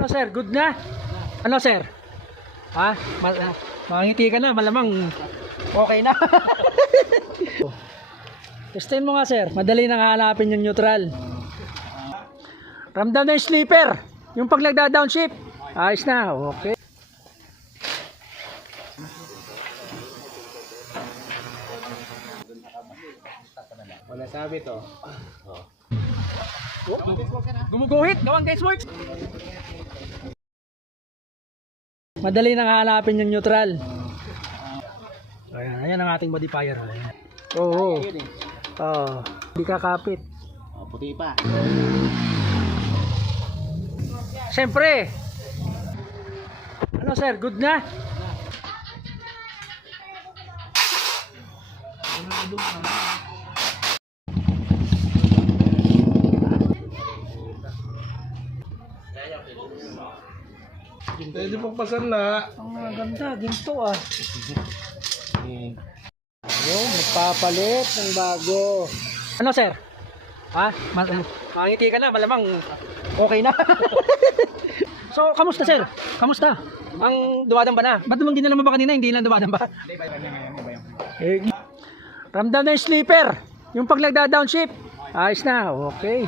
Ano sir, good na? Ano sir? Ha? Ma ah, mangiti ka na, malamang okay na. Testin mo nga sir, madali nang hanapin yung neutral. Ramdam na yung sleeper. Yung pag nagda-downshift. Ayos na, okay. Wala sabi to. Gumuguhit, gawang guys work. Madali nang hanapin yung neutral. Ayan, ayan ang ating modifier. Ayan. Oo. Yun eh. Oh, di kakapit. Oh, puti pa. Siyempre. Ano sir, good na? Pwede pong pasala. Ang mga ganda, ginto ah. Ayun, magpapalit ng bago. Ano sir? Ha? Ma mangiti ka na, malamang okay na. so, kamusta sir? Kamusta? Ang dumadamba na. Ba't naman ginala mo ba kanina, hindi lang dumadamba? Eh, ramdam na yung sleeper. Yung pag nagda-downshift. Ayos na, okay.